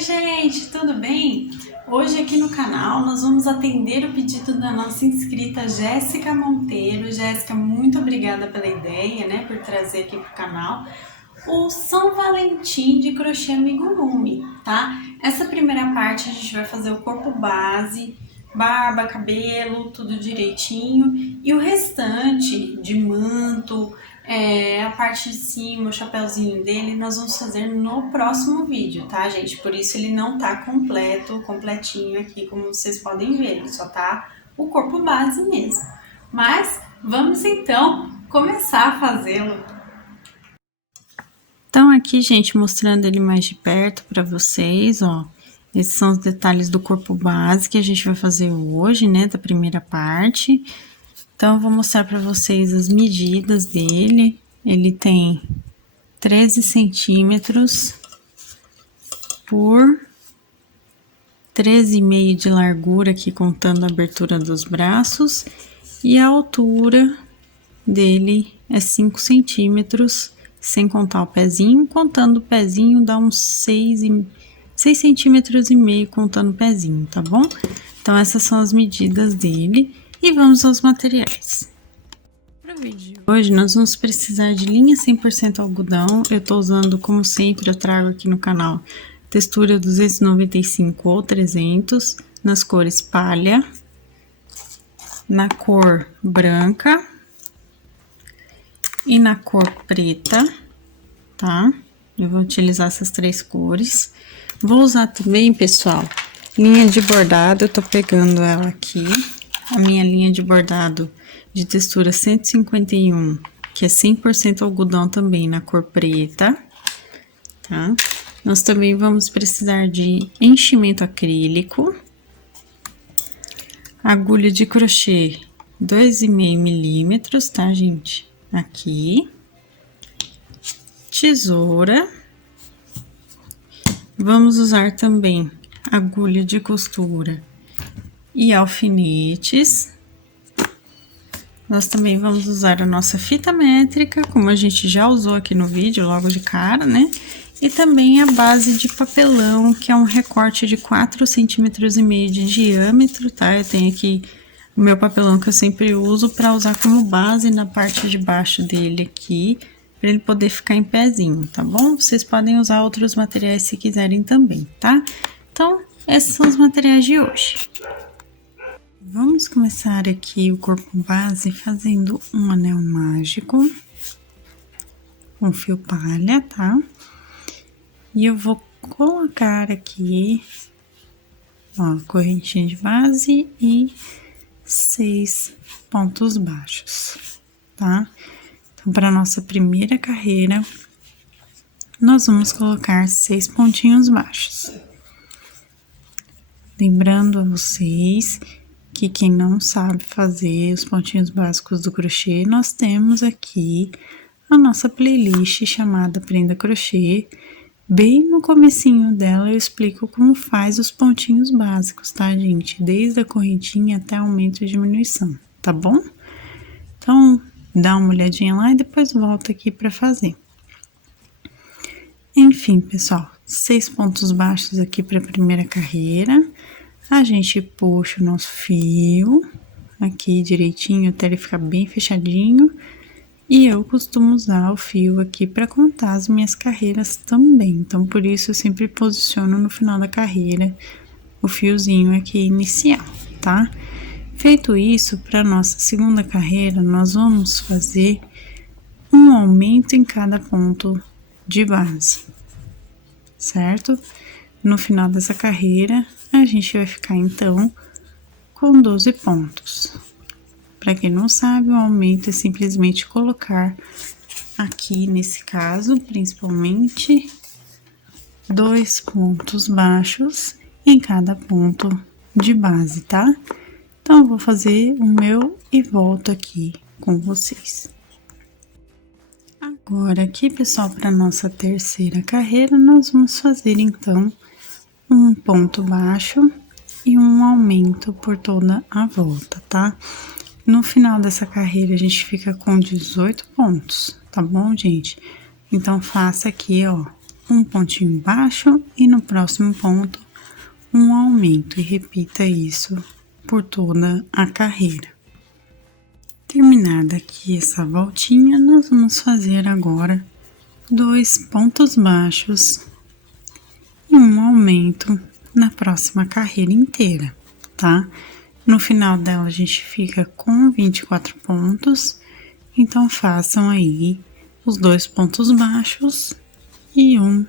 gente, tudo bem? Hoje aqui no canal nós vamos atender o pedido da nossa inscrita Jéssica Monteiro. Jéssica, muito obrigada pela ideia, né, por trazer aqui pro canal o São Valentim de crochê amigurumi, tá? Essa primeira parte a gente vai fazer o corpo base, barba, cabelo, tudo direitinho, e o restante de manto, a parte de cima, o chapéuzinho dele, nós vamos fazer no próximo vídeo, tá, gente? Por isso ele não tá completinho aqui, como vocês podem ver, ele só tá o corpo base mesmo. Mas vamos então começar a fazê-lo. Então aqui, gente, mostrando ele mais de perto para vocês, ó. Esses são os detalhes do corpo base que a gente vai fazer hoje, né, da primeira parte. Então, eu vou mostrar para vocês as medidas dele. Ele tem 13 centímetros por 13,5 de largura, aqui contando a abertura dos braços. E a altura dele é 5 centímetros, sem contar o pezinho. Contando o pezinho, dá uns 6,5 centímetros contando o pezinho, tá bom? Então, essas são as medidas dele. E vamos aos materiais. Para o vídeo de hoje, nós vamos precisar de linha 100% algodão. Eu tô usando, como sempre, eu trago aqui no canal, textura 295 ou 300, nas cores palha, na cor branca e na cor preta, tá? Eu vou utilizar essas três cores. Vou usar também, pessoal, linha de bordado. Eu tô pegando ela aqui. A minha linha de bordado de textura 151, que é 100% algodão também, na cor preta, tá? Nós também vamos precisar de enchimento acrílico, agulha de crochê 2,5 milímetros, tá, gente? Aqui, tesoura, vamos usar também agulha de costura e alfinetes. Nós também vamos usar a nossa fita métrica, como a gente já usou aqui no vídeo, logo de cara, né? E também a base de papelão, que é um recorte de 4,5 centímetros de diâmetro, tá? Eu tenho aqui o meu papelão que eu sempre uso para usar como base na parte de baixo dele aqui, para ele poder ficar em pezinho, tá bom? Vocês podem usar outros materiais se quiserem também, tá? Então, esses são os materiais de hoje. Vamos começar aqui o corpo base fazendo um anel mágico com fio palha, tá? E eu vou colocar aqui, ó, correntinha de base e 6 pontos baixos, tá? Então, para nossa primeira carreira, nós vamos colocar 6 pontinhos baixos. Lembrando a vocês que quem não sabe fazer os pontinhos básicos do crochê, nós temos aqui a nossa playlist chamada Aprenda Crochê. Bem no comecinho dela eu explico como faz os pontinhos básicos, tá, gente? Desde a correntinha até aumento e diminuição, tá bom? Então, dá uma olhadinha lá e depois volta aqui para fazer. Enfim, pessoal, 6 pontos baixos aqui para a primeira carreira. A gente puxa o nosso fio aqui direitinho até ele ficar bem fechadinho. E eu costumo usar o fio aqui para contar as minhas carreiras também. Então, por isso eu sempre posiciono no final da carreira o fiozinho aqui inicial, tá? Feito isso, para nossa segunda carreira, nós vamos fazer um aumento em cada ponto de base, certo? No final dessa carreira, a gente vai ficar, então, com 12 pontos. Para quem não sabe, o aumento é simplesmente colocar aqui, nesse caso, principalmente, 2 pontos baixos em cada ponto de base, tá? Então, eu vou fazer o meu e volto aqui com vocês. Agora, aqui, pessoal, para nossa terceira carreira, nós vamos fazer, então, um ponto baixo e um aumento por toda a volta, tá? No final dessa carreira, a gente fica com 18 pontos, tá bom, gente? Então, faça aqui, ó, um pontinho baixo e no próximo ponto um aumento, e repita isso por toda a carreira. Terminada aqui essa voltinha, nós vamos fazer agora 2 pontos baixos e um aumento na próxima carreira inteira, tá? No final dela a gente fica com 24 pontos, então façam aí os 2 pontos baixos e um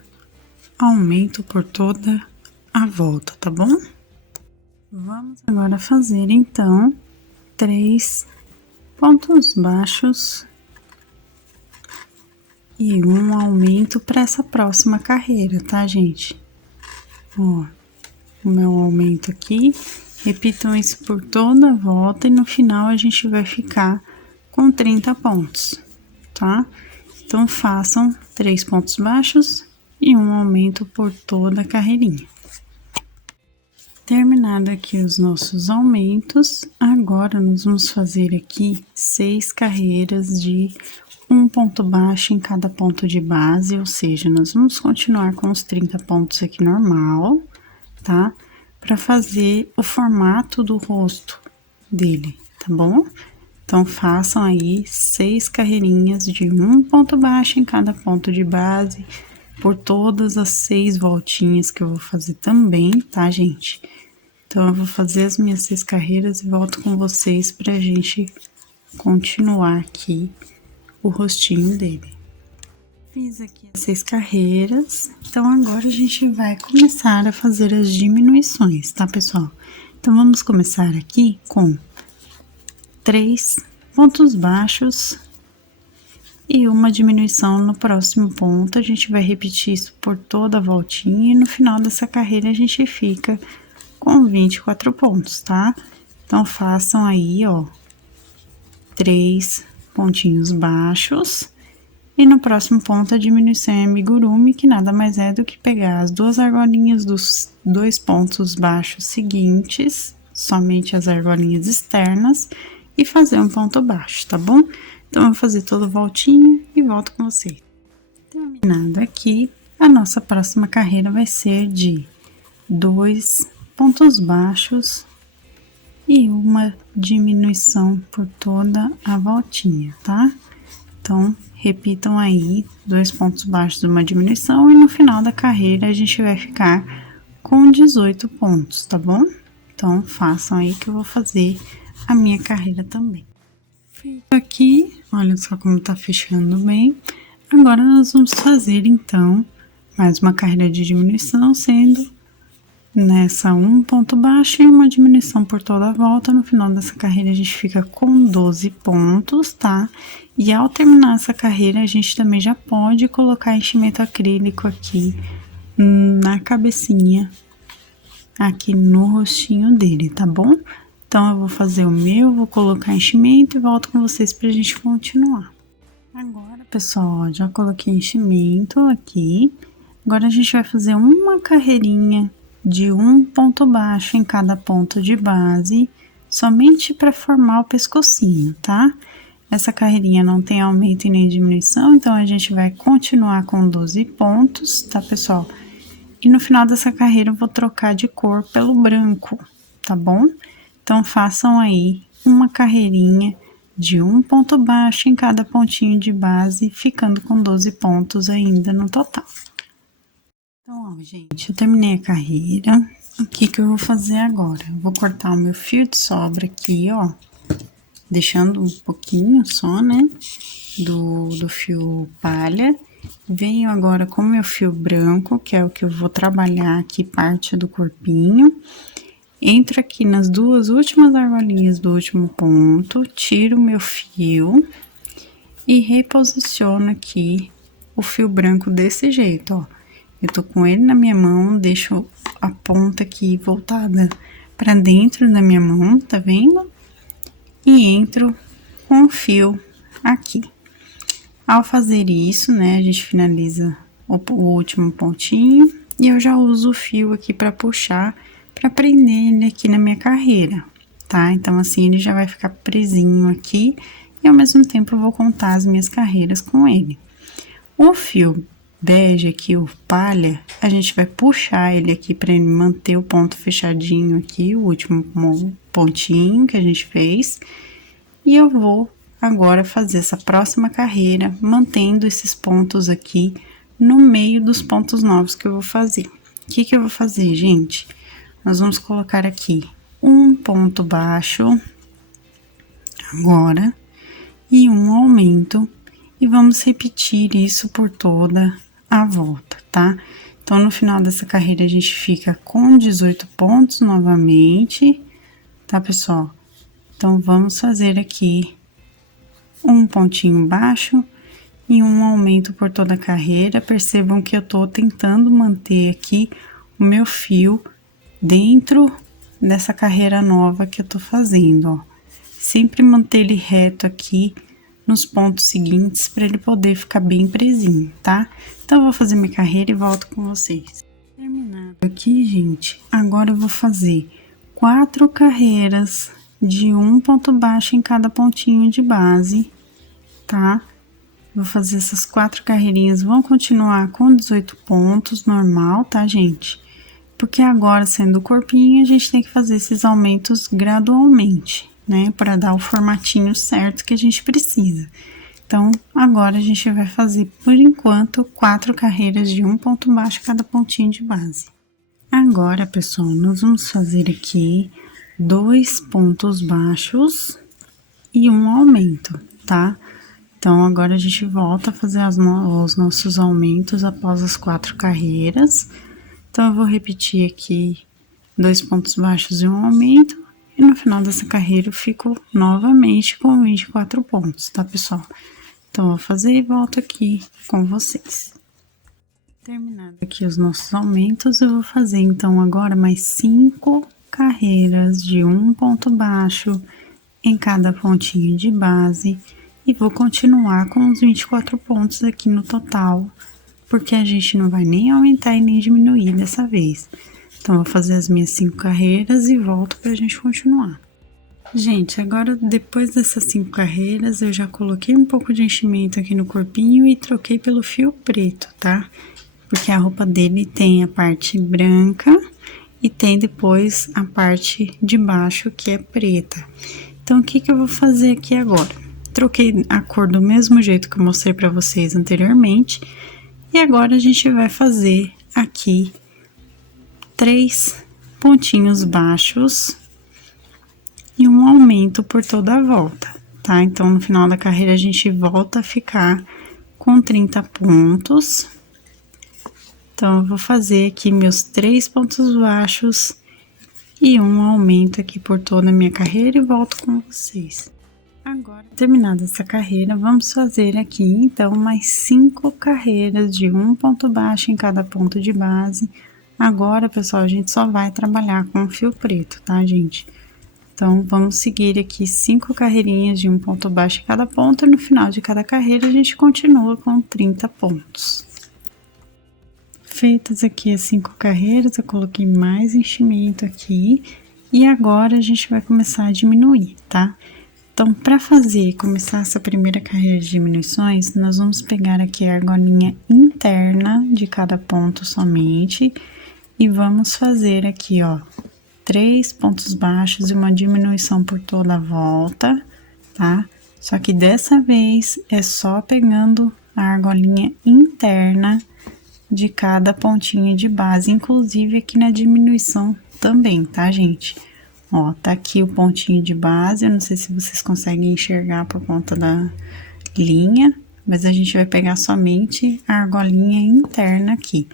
aumento por toda a volta, tá bom? Vamos agora fazer então 3 pontos baixos e um aumento para essa próxima carreira, tá, gente? Ó, o meu aumento aqui, repitam isso por toda a volta e no final a gente vai ficar com 30 pontos, tá? Então, façam 3 pontos baixos e um aumento por toda a carreirinha. Terminado aqui os nossos aumentos, agora nós vamos fazer aqui 6 carreiras de um ponto baixo em cada ponto de base, ou seja, nós vamos continuar com os 30 pontos aqui normal, tá? Para fazer o formato do rosto dele, tá bom? Então, façam aí 6 carreirinhas de um ponto baixo em cada ponto de base, por todas as 6 voltinhas que eu vou fazer também, tá, gente? Então, eu vou fazer as minhas 6 carreiras e volto com vocês pra gente continuar aqui o rostinho dele. Fiz aqui as 6 carreiras, então agora a gente vai começar a fazer as diminuições, tá, pessoal? Então, vamos começar aqui com 3 pontos baixos e uma diminuição no próximo ponto. A gente vai repetir isso por toda a voltinha e no final dessa carreira a gente fica com 24 pontos, tá? Então, façam aí, ó, 3 pontinhos baixos e no próximo ponto a diminuição é amigurumi, que nada mais é do que pegar as 2 argolinhas dos 2 pontos baixos seguintes, somente as argolinhas externas, e fazer um ponto baixo, tá bom? Então, eu vou fazer toda a voltinha e volto com vocês. Terminado aqui, a nossa próxima carreira vai ser de 2 pontos baixos e uma diminuição por toda a voltinha, tá? Então, repitam aí 2 pontos baixos, uma diminuição, e no final da carreira a gente vai ficar com 18 pontos, tá bom? Então, façam aí que eu vou fazer a minha carreira também. Feito aqui, olha só como tá fechando bem. Agora, nós vamos fazer, então, mais uma carreira de diminuição, sendo nessa um ponto baixo e uma diminuição por toda a volta. No final dessa carreira, a gente fica com 12 pontos, tá? E ao terminar essa carreira, a gente também já pode colocar enchimento acrílico aqui na cabecinha, aqui no rostinho dele, tá bom? Então, eu vou fazer o meu, vou colocar enchimento e volto com vocês pra gente continuar. Agora, pessoal, ó, já coloquei enchimento aqui. Agora, a gente vai fazer uma carreirinha de um ponto baixo em cada ponto de base, somente para formar o pescocinho, tá? Essa carreirinha não tem aumento e nem diminuição, então a gente vai continuar com 12 pontos, tá, pessoal? E no final dessa carreira eu vou trocar de cor pelo branco, tá bom? Então, façam aí uma carreirinha de um ponto baixo em cada pontinho de base, ficando com 12 pontos ainda no total. Então, ó, gente, eu terminei a carreira. O que que eu vou fazer agora? Eu vou cortar o meu fio de sobra aqui, ó, deixando um pouquinho só, né, do fio palha. Venho agora com o meu fio branco, que é o que eu vou trabalhar aqui parte do corpinho. Entro aqui nas 2 últimas argolinhas do último ponto, tiro o meu fio e reposiciono aqui o fio branco desse jeito, ó. Eu tô com ele na minha mão, deixo a ponta aqui voltada pra dentro da minha mão, tá vendo? E entro com o fio aqui. Ao fazer isso, né, a gente finaliza o último pontinho e eu já uso o fio aqui pra puxar, pra prender ele aqui na minha carreira, tá? Então, assim, ele já vai ficar presinho aqui e ao mesmo tempo eu vou contar as minhas carreiras com ele. O fio bege aqui, o palha, a gente vai puxar ele aqui pra ele manter o ponto fechadinho aqui, o último pontinho que a gente fez. E eu vou agora fazer essa próxima carreira, mantendo esses pontos aqui no meio dos pontos novos que eu vou fazer. O que que eu vou fazer, gente? Nós vamos colocar aqui um ponto baixo, agora, e um aumento, e vamos repetir isso por toda a volta, tá? Então, no final dessa carreira, a gente fica com 18 pontos novamente, tá, pessoal? Então, vamos fazer aqui um pontinho baixo e um aumento por toda a carreira. Percebam que eu tô tentando manter aqui o meu fio dentro dessa carreira nova que eu tô fazendo, ó. Sempre manter ele reto aqui nos pontos seguintes para ele poder ficar bem presinho, tá? Então, eu vou fazer minha carreira e volto com vocês. Terminado aqui, gente, agora eu vou fazer 4 carreiras de um ponto baixo em cada pontinho de base, tá? Vou fazer essas 4 carreirinhas, vão continuar com 18 pontos, normal, tá, gente? Porque agora, sendo o corpinho, a gente tem que fazer esses aumentos gradualmente, né? Para dar o formatinho certo que a gente precisa. Então, agora a gente vai fazer, por enquanto, 4 carreiras de um ponto baixo cada pontinho de base. Agora, pessoal, nós vamos fazer aqui 2 pontos baixos e um aumento, tá? Então, agora a gente volta a fazer os nossos aumentos após as 4 carreiras. Então, eu vou repetir aqui 2 pontos baixos e um aumento. E no final dessa carreira, eu fico novamente com 24 pontos, tá, pessoal? Então, eu vou fazer e volto aqui com vocês. Terminado aqui os nossos aumentos, eu vou fazer, então, agora mais 5 carreiras de um ponto baixo em cada pontinho de base. E vou continuar com os 24 pontos aqui no total, porque a gente não vai nem aumentar e nem diminuir dessa vez. Então, vou fazer as minhas 5 carreiras e volto pra gente continuar. Gente, agora depois dessas 5 carreiras, eu já coloquei um pouco de enchimento aqui no corpinho e troquei pelo fio preto, tá? Porque a roupa dele tem a parte branca e tem depois a parte de baixo que é preta. Então, o que que eu vou fazer aqui agora? Troquei a cor do mesmo jeito que eu mostrei pra vocês anteriormente. E agora a gente vai fazer aqui 3 pontinhos baixos e um aumento por toda a volta, tá? Então, no final da carreira, a gente volta a ficar com 30 pontos. Então, eu vou fazer aqui meus 3 pontos baixos e um aumento aqui por toda a minha carreira e volto com vocês. Agora, terminada essa carreira, vamos fazer aqui, então, mais 5 carreiras de um ponto baixo em cada ponto de base. Agora, pessoal, a gente só vai trabalhar com fio preto, tá, gente? Então, vamos seguir aqui 5 carreirinhas de um ponto baixo em cada ponto, e no final de cada carreira a gente continua com 30 pontos. Feitas aqui as 5 carreiras, eu coloquei mais enchimento aqui, e agora a gente vai começar a diminuir, tá? Então, para começar essa primeira carreira de diminuições, nós vamos pegar aqui a argolinha interna de cada ponto somente, e vamos fazer aqui, ó, 3 pontos baixos e uma diminuição por toda a volta, tá? Só que dessa vez é só pegando a argolinha interna de cada pontinho de base, inclusive aqui na diminuição também, tá, gente? Ó, tá aqui o pontinho de base, eu não sei se vocês conseguem enxergar por conta da linha, mas a gente vai pegar somente a argolinha interna aqui.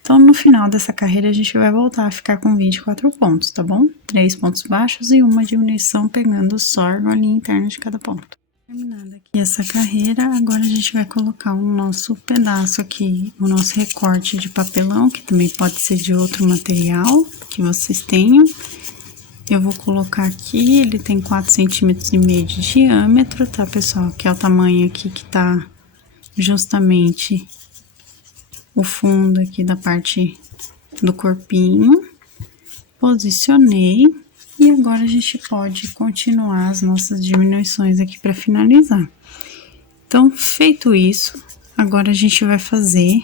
Então, no final dessa carreira, a gente vai voltar a ficar com 24 pontos, tá bom? 3 pontos baixos e uma diminuição pegando só a argolinha interna de cada ponto. Terminada aqui essa carreira, agora a gente vai colocar o nosso pedaço aqui, o nosso recorte de papelão, que também pode ser de outro material que vocês tenham. Eu vou colocar aqui, ele tem 4,5 centímetros de diâmetro, tá, pessoal? Que é o tamanho aqui que tá justamente o fundo aqui da parte do corpinho. Posicionei e agora a gente pode continuar as nossas diminuições aqui para finalizar. Então, feito isso, agora a gente vai fazer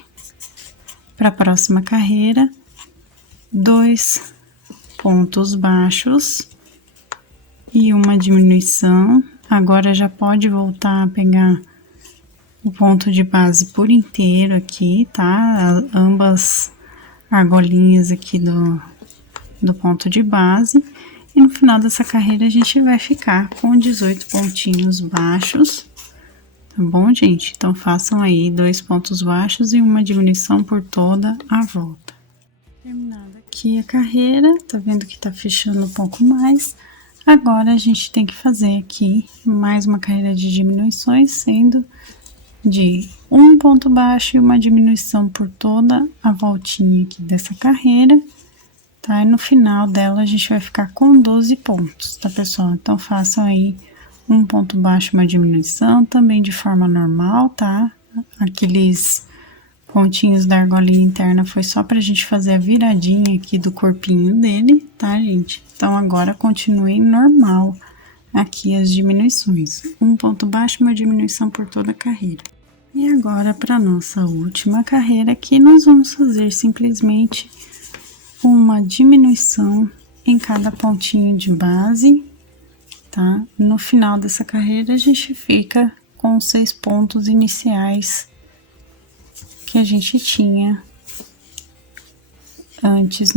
para a próxima carreira, 2 pontos baixos e uma diminuição. Agora já pode voltar a pegar o ponto de base por inteiro aqui, tá? Ambas argolinhas aqui do ponto de base. E no final dessa carreira a gente vai ficar com 18 pontinhos baixos, tá bom, gente? Então, façam aí 2 pontos baixos e uma diminuição por toda a volta. Terminada aqui a carreira, tá vendo que tá fechando um pouco mais. Agora, a gente tem que fazer aqui mais uma carreira de diminuições, sendo de um ponto baixo e uma diminuição por toda a voltinha aqui dessa carreira, tá? E no final dela, a gente vai ficar com 12 pontos, tá, pessoal? Então, façam aí um ponto baixo, uma diminuição, também de forma normal, tá? Aqueles pontinhos da argolinha interna foi só pra gente fazer a viradinha aqui do corpinho dele, tá, gente? Então, agora, continue normal aqui as diminuições. Um ponto baixo, uma diminuição por toda a carreira. E agora, para nossa última carreira aqui, nós vamos fazer simplesmente uma diminuição em cada pontinho de base, tá? No final dessa carreira, a gente fica com os 6 pontos iniciais que a gente tinha antes,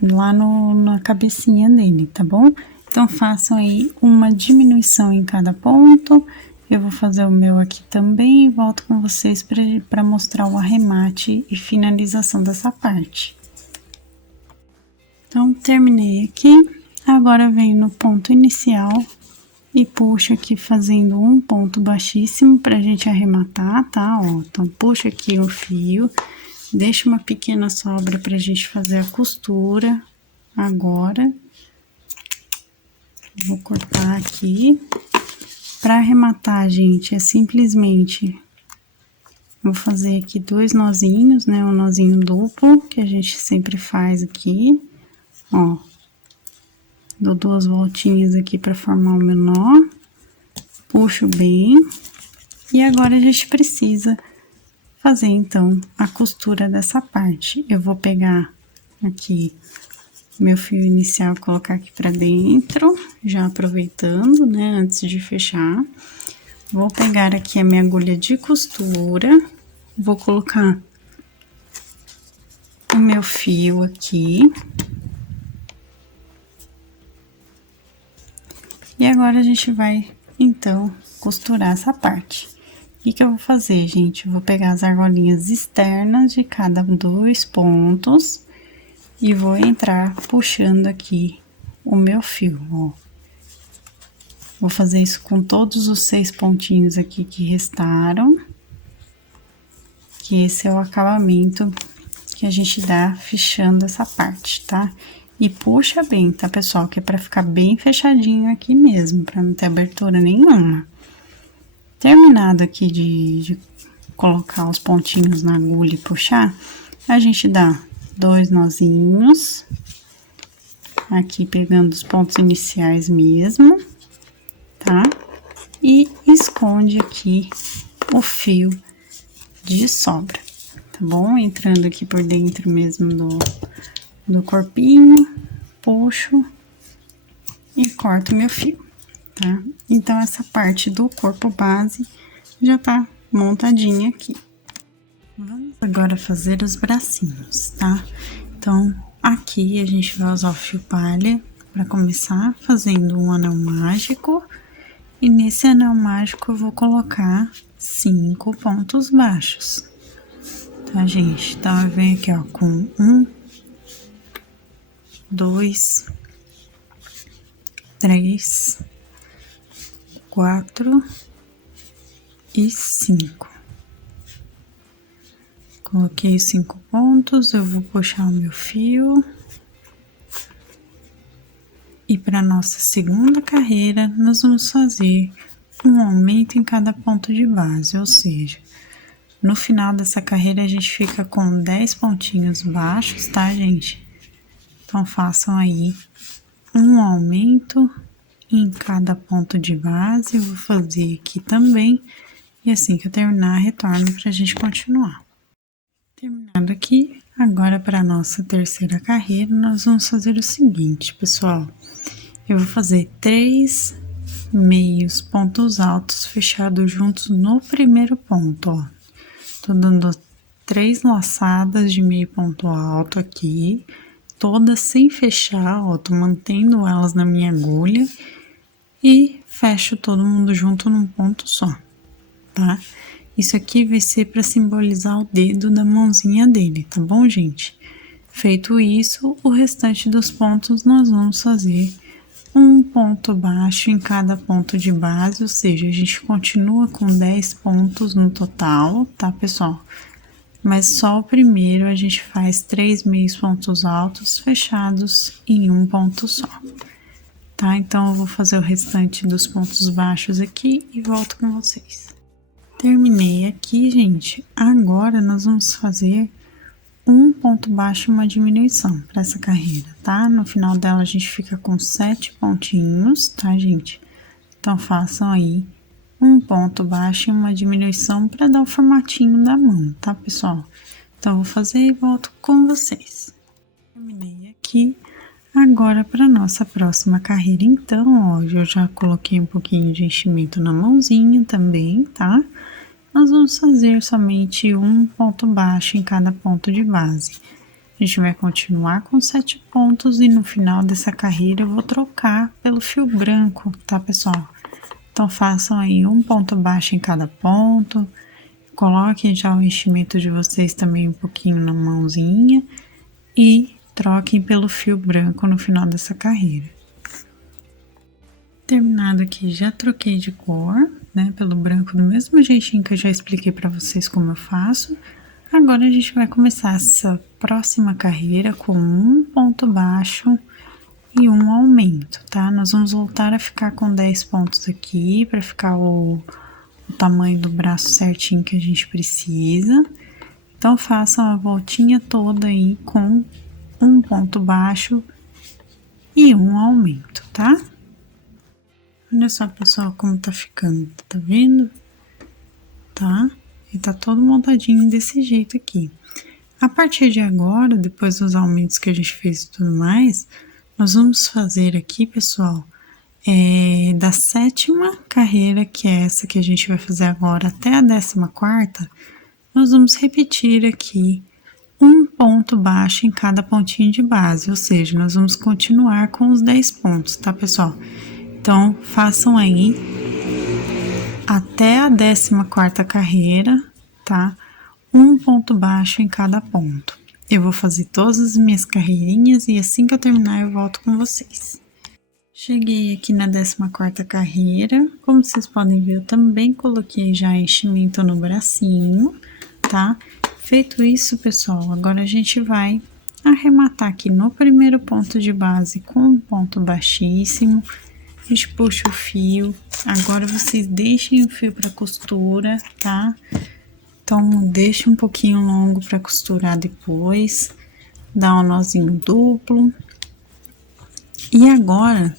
lá na cabecinha dele, tá bom? Então, façam aí uma diminuição em cada ponto. Eu vou fazer o meu aqui também e volto com vocês para mostrar o arremate e finalização dessa parte. Então, terminei aqui. Agora, venho no ponto inicial e puxo aqui fazendo um ponto baixíssimo pra gente arrematar, tá? Ó, então, puxa aqui o fio, deixa uma pequena sobra pra gente fazer a costura. Agora, vou cortar aqui. Pra arrematar, gente, é simplesmente, vou fazer aqui 2 nozinhos, né? Um nozinho duplo, que a gente sempre faz aqui, ó. Dou 2 voltinhas aqui pra formar o meu nó, puxo bem. E agora, a gente precisa fazer, então, a costura dessa parte. Eu vou pegar aqui meu fio inicial, colocar aqui pra dentro, já aproveitando, né, antes de fechar. Vou pegar aqui a minha agulha de costura, vou colocar o meu fio aqui. E agora, a gente vai, então, costurar essa parte. O que eu vou fazer, gente? Eu vou pegar as argolinhas externas de cada 2 pontos e vou entrar puxando aqui o meu fio, ó. Vou fazer isso com todos os 6 pontinhos aqui que restaram, que esse é o acabamento que a gente dá fechando essa parte, tá? E puxa bem, tá, pessoal? Que é pra ficar bem fechadinho aqui mesmo, pra não ter abertura nenhuma. Terminado aqui de colocar os pontinhos na agulha e puxar, a gente dá 2 nozinhos, aqui pegando os pontos iniciais mesmo, tá? E esconde aqui o fio de sobra, tá bom? Entrando aqui por dentro mesmo do corpinho, puxo e corto meu fio, tá? Então, essa parte do corpo base já tá montadinha aqui. Vamos agora fazer os bracinhos, tá? Então, aqui a gente vai usar o fio palha para começar fazendo um anel mágico. E nesse anel mágico eu vou colocar 5 pontos baixos, tá, gente? Então, eu venho aqui, ó, com 1, 2, 3, 4 e 5. Coloquei 5 pontos, eu vou puxar o meu fio. E para nossa segunda carreira, nós vamos fazer um aumento em cada ponto de base, ou seja, no final dessa carreira a gente fica com 10 pontinhos baixos, tá, gente? Então, façam aí um aumento em cada ponto de base. Eu vou fazer aqui também, e assim que eu terminar, retorno pra gente continuar. Terminado aqui, Agora, para nossa terceira carreira, nós vamos fazer o seguinte, pessoal. Eu vou fazer 3 meios pontos altos fechados juntos no primeiro ponto, ó. Tô dando 3 laçadas de meio ponto alto aqui, todas sem fechar, ó. Tô mantendo elas na minha agulha e fecho todo mundo junto num ponto só, tá? Isso aqui vai ser para simbolizar o dedo da mãozinha dele, tá bom, gente? Feito isso, o restante dos pontos nós vamos fazer um ponto baixo em cada ponto de base, ou seja, a gente continua com 10 pontos no total, tá, pessoal? Mas só o primeiro a gente faz 3 meios pontos altos fechados em um ponto só, tá? Então, eu vou fazer o restante dos pontos baixos aqui e volto com vocês. Terminei aqui, gente. Agora, nós vamos fazer um ponto baixo e uma diminuição para essa carreira, tá? No final dela, a gente fica com 7 pontinhos, tá, gente? Então, façam aí um ponto baixo e uma diminuição para dar o formatinho da mão, tá, pessoal? Então, eu vou fazer e volto com vocês. Terminei aqui. Agora, para nossa próxima carreira, então, ó, eu já coloquei um pouquinho de enchimento na mãozinha também, tá? Nós vamos fazer somente um ponto baixo em cada ponto de base. A gente vai continuar com 7 pontos e no final dessa carreira eu vou trocar pelo fio branco, tá, pessoal? Então, façam aí um ponto baixo em cada ponto, coloquem já o enchimento de vocês também um pouquinho na mãozinha e troquem pelo fio branco no final dessa carreira. Terminado aqui, já troquei de cor, né, pelo branco do mesmo jeitinho que eu já expliquei para vocês como eu faço. Agora a gente vai começar essa próxima carreira com um ponto baixo e um aumento, tá? Nós vamos voltar a ficar com 10 pontos aqui para ficar o tamanho do braço certinho que a gente precisa. Então, façam a voltinha toda aí com um ponto baixo e um aumento, tá? Olha só, pessoal, como tá ficando, tá vendo? Tá? E tá todo montadinho desse jeito aqui. A partir de agora, depois dos aumentos que a gente fez e tudo mais, nós vamos fazer aqui, pessoal, da 7ª carreira, que é essa que a gente vai fazer agora, até a 14ª, nós vamos repetir aqui um ponto baixo em cada pontinho de base, ou seja, nós vamos continuar com os 10 pontos, tá, pessoal? Então, façam aí até a 14ª carreira, tá? Um ponto baixo em cada ponto. Eu vou fazer todas as minhas carreirinhas e assim que eu terminar eu volto com vocês. Cheguei aqui na 14ª carreira, como vocês podem ver, eu também coloquei já enchimento no bracinho, tá? Feito isso, pessoal, agora a gente vai arrematar aqui no primeiro ponto de base com um ponto baixíssimo. A gente puxa o fio, agora vocês deixem o fio para costura, tá? Então, deixa um pouquinho longo para costurar depois, dá um nozinho duplo. E agora,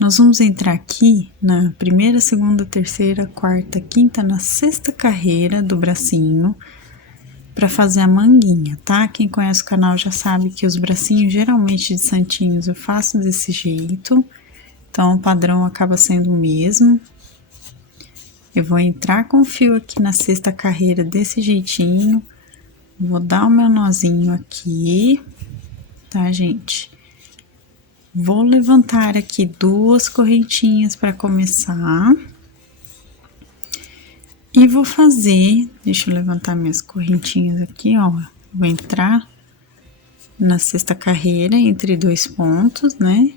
nós vamos entrar aqui na primeira, segunda, terceira, quarta, quinta, na 6ª carreira do bracinho, para fazer a manguinha, tá? Quem conhece o canal já sabe que os bracinhos, geralmente de santinhos, eu faço desse jeito. Então, o padrão acaba sendo o mesmo. Eu vou entrar com o fio aqui na 6ª carreira desse jeitinho. Vou dar o meu nozinho aqui, tá, gente? Vou levantar aqui 2 correntinhas para começar. E vou fazer, deixa eu levantar minhas correntinhas aqui, ó. Vou entrar na 6ª carreira entre 2 pontos, né?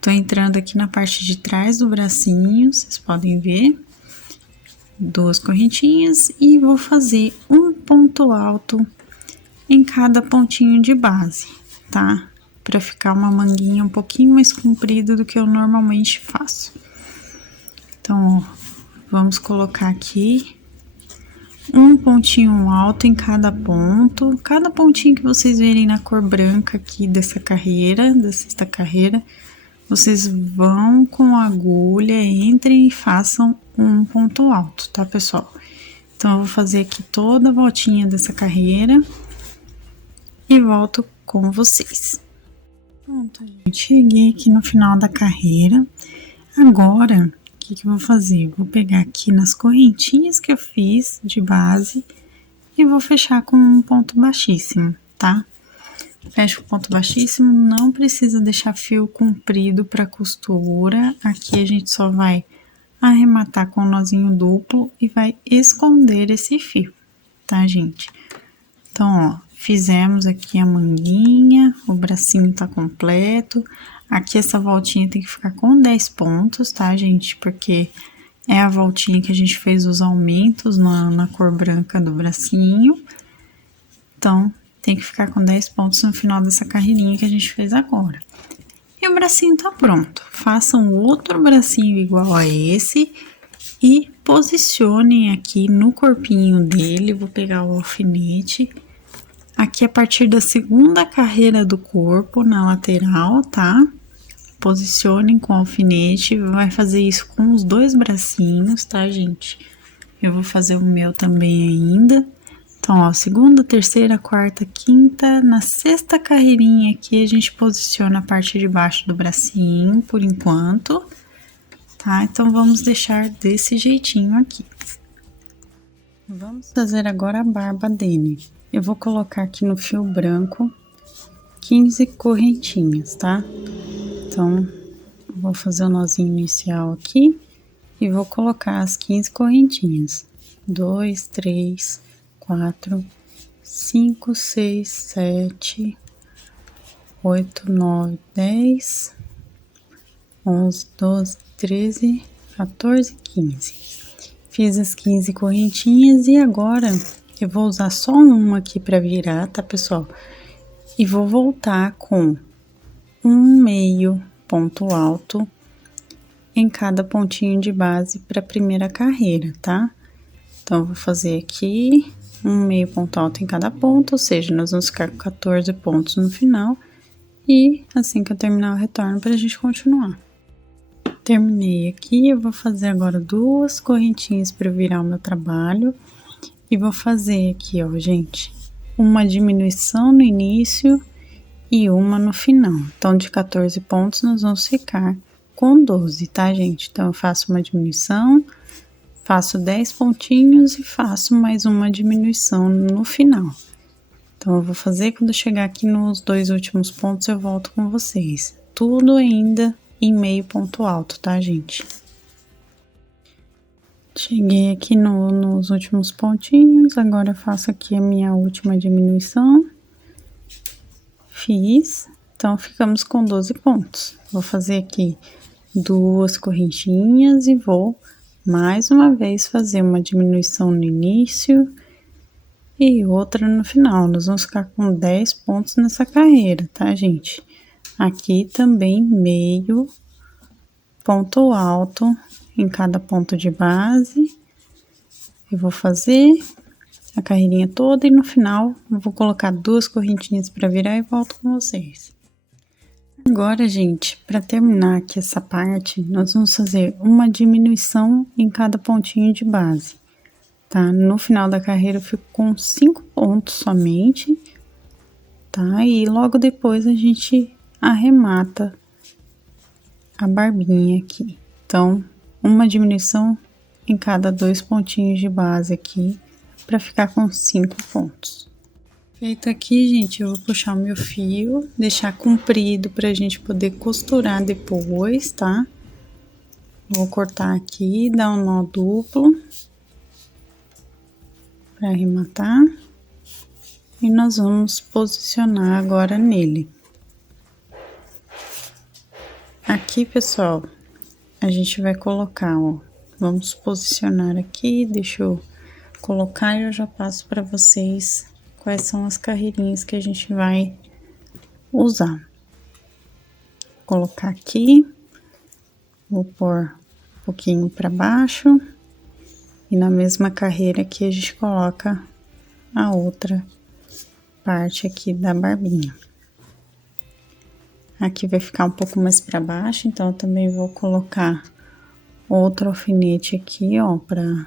Tô entrando aqui na parte de trás do bracinho, vocês podem ver, 2 correntinhas e vou fazer um ponto alto em cada pontinho de base, tá? Pra ficar uma manguinha um pouquinho mais comprida do que eu normalmente faço. Então, ó, vamos colocar aqui um pontinho alto em cada ponto. Cada pontinho que vocês verem na cor branca aqui dessa carreira, da 6ª carreira, vocês vão com a agulha, entrem e façam um ponto alto, tá, pessoal? Então, eu vou fazer aqui toda a voltinha dessa carreira e volto com vocês. Pronto, gente, cheguei aqui no final da carreira. Agora, o que eu vou fazer? Vou pegar aqui nas correntinhas que eu fiz de base e vou fechar com um ponto baixíssimo, tá? Fecha o ponto baixíssimo, não precisa deixar fio comprido para costura. Aqui a gente só vai arrematar com um nozinho duplo e vai esconder esse fio, tá, gente? Então, ó, fizemos aqui a manguinha, o bracinho tá completo. Aqui essa voltinha tem que ficar com 10 pontos, tá, gente? Porque é a voltinha que a gente fez os aumentos na cor branca do bracinho. Então, tem que ficar com 10 pontos no final dessa carreirinha que a gente fez agora. E o bracinho tá pronto. Façam outro bracinho igual a esse e posicionem aqui no corpinho dele. Vou pegar o alfinete. Aqui a partir da segunda carreira do corpo, na lateral, tá? Posicionem com o alfinete. Vai fazer isso com os dois bracinhos, tá, gente? Eu vou fazer o meu também ainda. Então, ó, segunda, terceira, quarta, quinta, na sexta carreirinha aqui a gente posiciona a parte de baixo do bracinho, por enquanto, tá? Então, vamos deixar desse jeitinho aqui. Vamos fazer agora a barba dele. Eu vou colocar aqui no fio branco 15 correntinhas, tá? Então, vou fazer o nozinho inicial aqui e vou colocar as 15 correntinhas. 2, 3... 4, 5, 6, 7, 8, 9, 10, 11, 12, 13, 14, 15. Fiz as 15 correntinhas e agora eu vou usar só uma aqui para virar, tá, pessoal? E vou voltar com um meio ponto alto em cada pontinho de base para a primeira carreira, tá? Então, eu vou fazer aqui um meio ponto alto em cada ponto, ou seja, nós vamos ficar com 14 pontos no final. E assim que eu terminar, eu retorno pra gente continuar. Terminei aqui, eu vou fazer agora duas correntinhas para virar o meu trabalho. E vou fazer aqui, ó, gente, uma diminuição no início e uma no final. Então, de 14 pontos, nós vamos ficar com 12, tá, gente? Então, eu faço uma diminuição, faço 10 pontinhos e faço mais uma diminuição no final. Então, eu vou fazer, quando eu chegar aqui nos dois últimos pontos, eu volto com vocês. Tudo ainda em meio ponto alto, tá, gente? Cheguei aqui nos últimos pontinhos, agora eu faço aqui a minha última diminuição. Fiz, então, ficamos com 12 pontos. Vou fazer aqui duas correntinhas e vou mais uma vez fazer uma diminuição no início e outra no final. Nós vamos ficar com 10 pontos nessa carreira, tá, gente? Aqui também meio ponto alto em cada ponto de base. Eu vou fazer a carreirinha toda e no final eu vou colocar duas correntinhas para virar e volto com vocês. Agora, gente, para terminar aqui essa parte, nós vamos fazer uma diminuição em cada pontinho de base, tá? No final da carreira eu fico com 5 pontos somente, tá? E logo depois a gente arremata a barbinha aqui. Então, uma diminuição em cada 2 pontinhos de base aqui, para ficar com 5 pontos. Feito aqui, gente, eu vou puxar o meu fio, deixar comprido pra gente poder costurar depois, tá? Vou cortar aqui, dar um nó duplo pra arrematar. E nós vamos posicionar agora nele. Aqui, pessoal, a gente vai colocar, ó, vamos posicionar aqui, deixa eu colocar e eu já passo pra vocês quais são as carreirinhas que a gente vai usar. Vou colocar aqui, vou pôr um pouquinho para baixo e na mesma carreira aqui a gente coloca a outra parte aqui da barbinha. Aqui vai ficar um pouco mais para baixo, então eu também vou colocar outro alfinete aqui, ó, para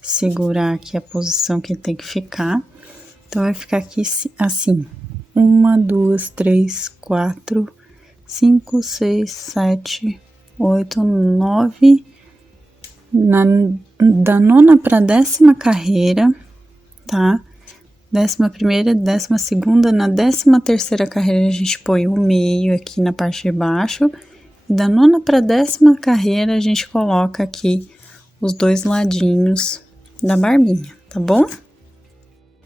segurar aqui a posição que ele tem que ficar. Então, vai ficar aqui assim. 1, 2, 3, 4, 5, 6, 7, 8, 9. Da 9ª para 10ª carreira, tá? 11ª, 12ª, na 13ª carreira a gente põe o meio aqui na parte de baixo. E da 9ª para 10ª carreira a gente coloca aqui os dois ladinhos da barbinha, tá bom?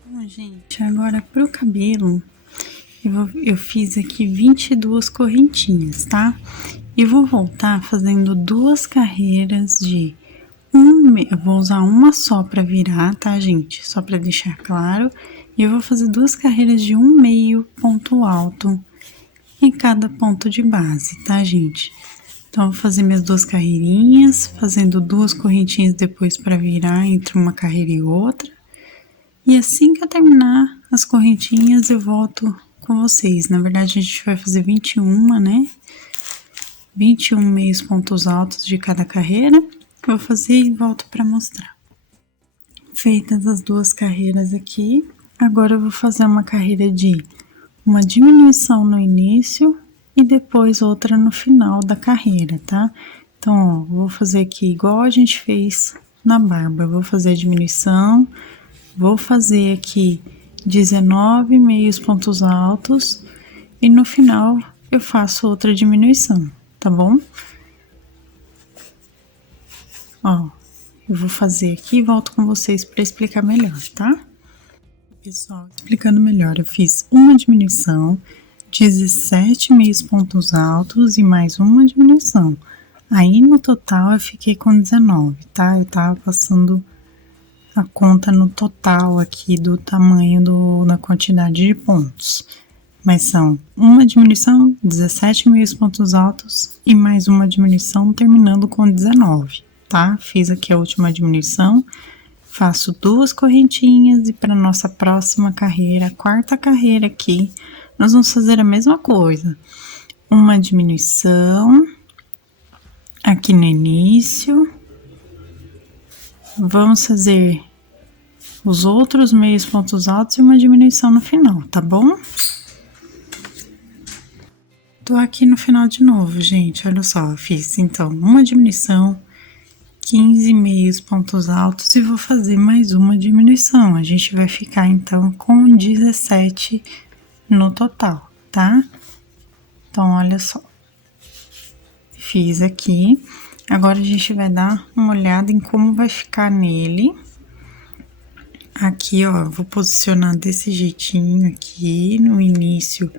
Bom, gente, agora pro cabelo, eu fiz aqui 22 correntinhas, tá? E vou voltar fazendo 2 carreiras de eu vou usar uma só pra virar, tá, gente? Só pra deixar claro. E eu vou fazer 2 carreiras de 1/2 ponto alto em cada ponto de base, tá, gente? Então, eu vou fazer minhas 2 carreirinhas, fazendo 2 correntinhas depois pra virar entre uma carreira e outra. E assim que eu terminar as correntinhas, eu volto com vocês. Na verdade, a gente vai fazer 21, né? 21 meios pontos altos de cada carreira. Vou fazer e volto para mostrar. Feitas as 2 carreiras aqui, agora eu vou fazer uma carreira de uma diminuição no início e depois outra no final da carreira, tá? Então, ó, vou fazer aqui igual a gente fez na barba. Eu vou fazer a diminuição, vou fazer aqui 19 meios pontos altos e no final eu faço outra diminuição, tá bom? Ó, eu vou fazer aqui e volto com vocês para explicar melhor, tá? Pessoal, explicando melhor, eu fiz uma diminuição, 17 meios pontos altos e mais uma diminuição. Aí, no total, eu fiquei com 19, tá? Eu tava passando a conta no total aqui do tamanho da quantidade de pontos. Mas são uma diminuição, 17 meios pontos altos e mais uma diminuição, terminando com 19. Tá? Fiz aqui a última diminuição, faço 2 correntinhas e para nossa próxima carreira, a 4ª carreira aqui, nós vamos fazer a mesma coisa. Uma diminuição aqui no início, vamos fazer os outros meios pontos altos e uma diminuição no final, tá bom? Tô aqui no final de novo, gente, olha só, eu fiz então uma diminuição, 15 meios pontos altos e vou fazer mais uma diminuição. A gente vai ficar, então, com 17 no total, tá? Então, olha só. Fiz aqui. Agora, a gente vai dar uma olhada em como vai ficar nele. Aqui, ó, eu vou posicionar desse jeitinho aqui, no início,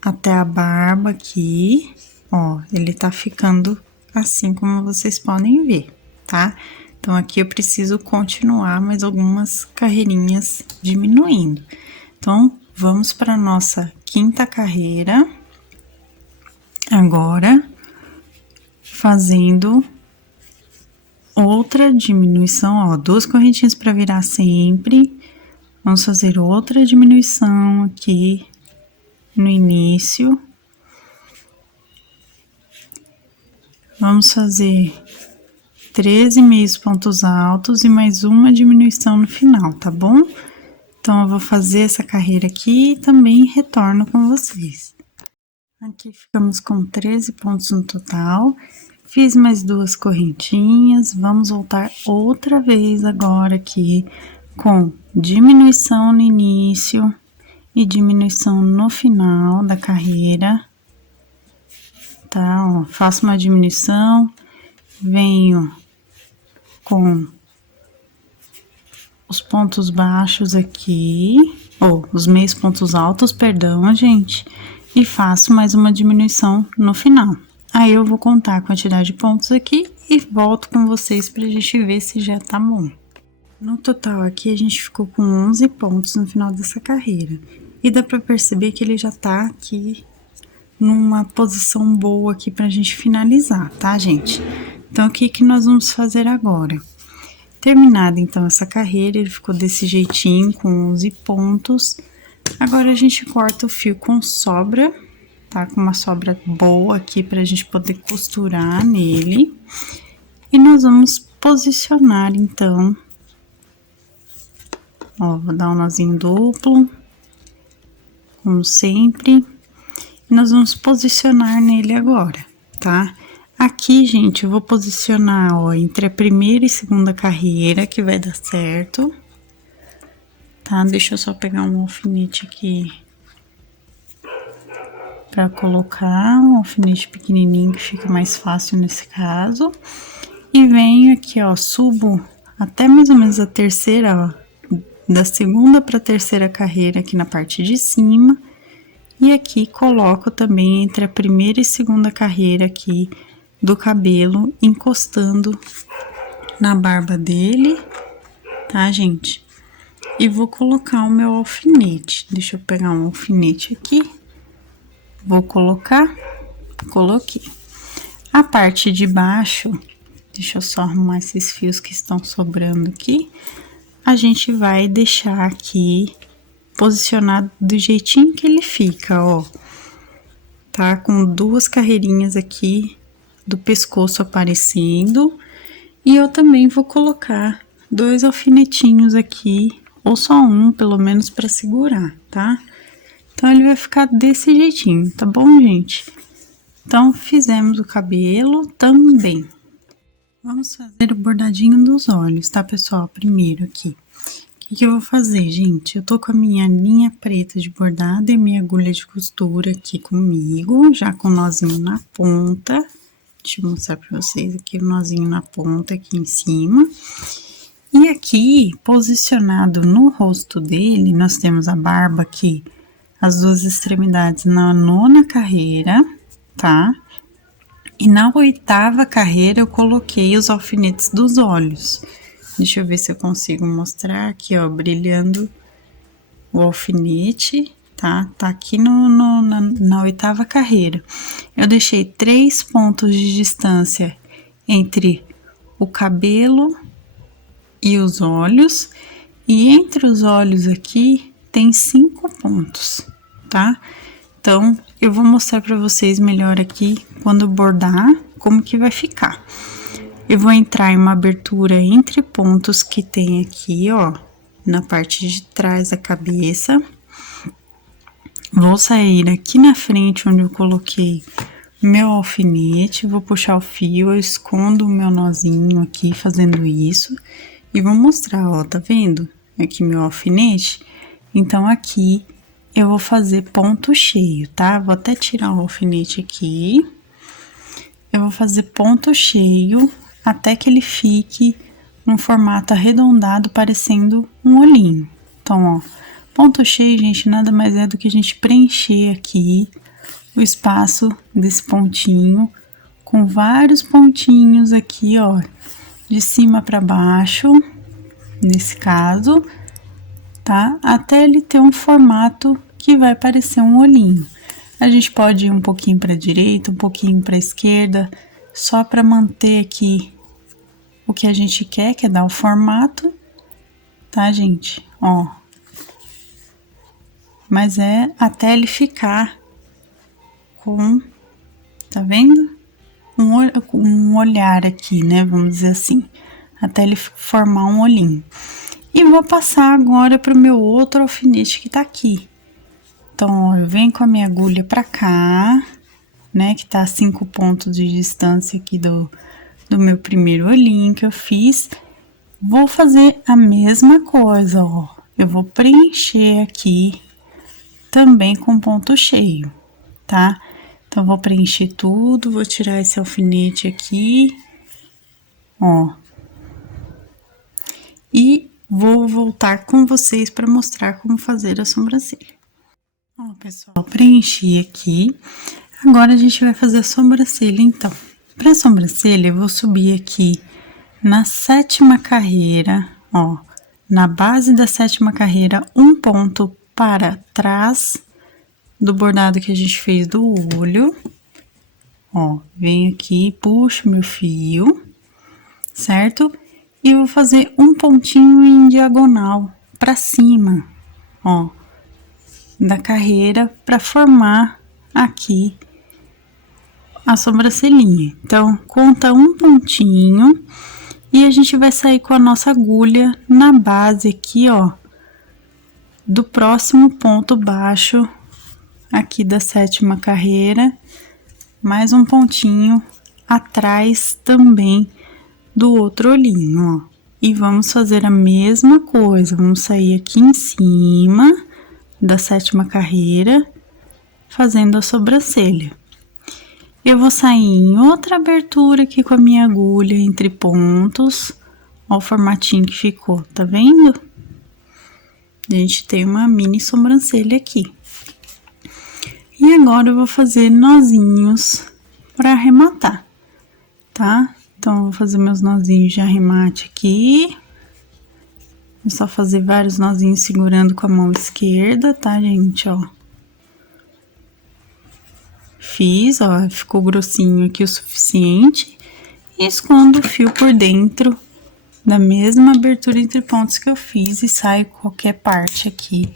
até a barba aqui. Ó, ele tá ficando assim como vocês podem ver, tá? Então, aqui eu preciso continuar mais algumas carreirinhas diminuindo. Então, vamos para nossa 5ª carreira. Agora, fazendo outra diminuição, ó, 2 correntinhas para virar sempre. Vamos fazer outra diminuição aqui no início. Vamos fazer 13 meios pontos altos e mais uma diminuição no final, tá bom? Então, eu vou fazer essa carreira aqui e também retorno com vocês. Aqui ficamos com 13 pontos no total. Fiz mais 2 correntinhas, vamos voltar outra vez agora aqui com diminuição no início e diminuição no final da carreira. Tá, ó, faço uma diminuição, venho com os pontos baixos aqui, ou os meios pontos altos, perdão, gente, e faço mais uma diminuição no final. Aí, eu vou contar a quantidade de pontos aqui e volto com vocês pra gente ver se já tá bom. No total, aqui, a gente ficou com 11 pontos no final dessa carreira. E dá pra perceber que ele já tá aqui numa posição boa aqui pra gente finalizar, tá, gente? Então, o que que nós vamos fazer agora? Terminada, então, essa carreira, ele ficou desse jeitinho, com 11 pontos. Agora, a gente corta o fio com sobra, tá? Com uma sobra boa aqui pra gente poder costurar nele. E nós vamos posicionar, então, Ó, vou dar um nozinho duplo, como sempre. E nós vamos posicionar nele agora, tá? Aqui, gente, eu vou posicionar, ó, entre a primeira e segunda carreira, que vai dar certo. Tá? Deixa eu só pegar um alfinete aqui pra colocar, um alfinete pequenininho que fica mais fácil nesse caso. E venho aqui, ó, subo até mais ou menos a terceira, ó, da segunda pra terceira carreira aqui na parte de cima. E aqui coloco também entre a primeira e segunda carreira aqui do cabelo, encostando na barba dele, tá, gente? E vou colocar o meu alfinete. Deixa eu pegar um alfinete aqui. Vou colocar, coloquei. A parte de baixo, deixa eu só arrumar esses fios que estão sobrando aqui. A gente vai deixar aqui posicionado do jeitinho que ele fica, ó. Tá? Com duas carreirinhas aqui do pescoço aparecendo. E eu também vou colocar 2 alfinetinhos aqui, ou só um, pelo menos, pra segurar, tá? Então, ele vai ficar desse jeitinho, tá bom, gente? Então, fizemos o cabelo também. Vamos fazer o bordadinho dos olhos, tá, pessoal? Primeiro aqui. O que eu vou fazer, gente? Eu tô com a minha linha preta de bordado e minha agulha de costura aqui comigo, já com o nozinho na ponta. Deixa eu mostrar pra vocês aqui o nozinho na ponta, aqui em cima. E aqui, posicionado no rosto dele, nós temos a barba aqui, as duas extremidades na 9ª carreira, tá? E na 8ª carreira eu coloquei os alfinetes dos olhos. Deixa eu ver se eu consigo mostrar aqui, ó, brilhando o alfinete, tá? Tá aqui na 8ª carreira. Eu deixei 3 pontos de distância entre o cabelo e os olhos, e entre os olhos aqui tem 5 pontos, tá? Então, eu vou mostrar pra vocês melhor aqui, quando bordar, como que vai ficar. Eu vou entrar em uma abertura entre pontos que tem aqui, ó, na parte de trás da cabeça. Vou sair aqui na frente, onde eu coloquei meu alfinete, vou puxar o fio, eu escondo o meu nozinho aqui, fazendo isso. E vou mostrar, ó, tá vendo? Aqui meu alfinete. Então, aqui eu vou fazer ponto cheio, tá? Vou até tirar o alfinete aqui. Eu vou fazer ponto cheio até que ele fique num formato arredondado, parecendo um olhinho. Então, ó, ponto cheio, gente, nada mais é do que a gente preencher aqui o espaço desse pontinho com vários pontinhos aqui, ó, de cima para baixo, nesse caso, tá? Até ele ter um formato que vai parecer um olhinho. A gente pode ir um pouquinho para direita, um pouquinho para esquerda, só para manter aqui o que a gente quer, que é dar o formato, tá, gente? Ó. Mas é até ele ficar com, tá vendo? Um olhar aqui, né? Vamos dizer assim. Até ele formar um olhinho. E vou passar agora pro meu outro alfinete que tá aqui. Então, ó, eu venho com a minha agulha pra cá, né? Que tá a 5 pontos de distância aqui do meu primeiro olhinho que eu fiz. Vou fazer a mesma coisa, ó. Eu vou preencher aqui também com ponto cheio, tá? Então, vou preencher tudo, vou tirar esse alfinete aqui, ó. E vou voltar com vocês para mostrar como fazer a sobrancelha. Ó, pessoal, preenchi aqui. Agora, a gente vai fazer a sobrancelha, então. Para a sobrancelha, eu vou subir aqui na 7ª carreira, ó. Na base da 7ª carreira, um ponto para trás do bordado que a gente fez do olho. Ó, venho aqui, puxo meu fio, certo? E vou fazer um pontinho em diagonal para cima, ó, da carreira, para formar aqui a sobrancelhinha. Então, conta um pontinho e a gente vai sair com a nossa agulha na base aqui, ó, do próximo ponto baixo aqui da 7ª carreira, mais um pontinho atrás também do outro olhinho, ó. E vamos fazer a mesma coisa, vamos sair aqui em cima da 7ª carreira, fazendo a sobrancelha. Eu vou sair em outra abertura aqui com a minha agulha entre pontos, ó o formatinho que ficou, tá vendo? A gente tem uma mini sobrancelha aqui. E agora eu vou fazer nozinhos para arrematar, tá? Então, eu vou fazer meus nozinhos de arremate aqui. É só fazer vários nozinhos segurando com a mão esquerda, tá, gente? Ó. Fiz, ó, ficou grossinho aqui o suficiente. E escondo o fio por dentro da mesma abertura entre pontos que eu fiz e saio qualquer parte aqui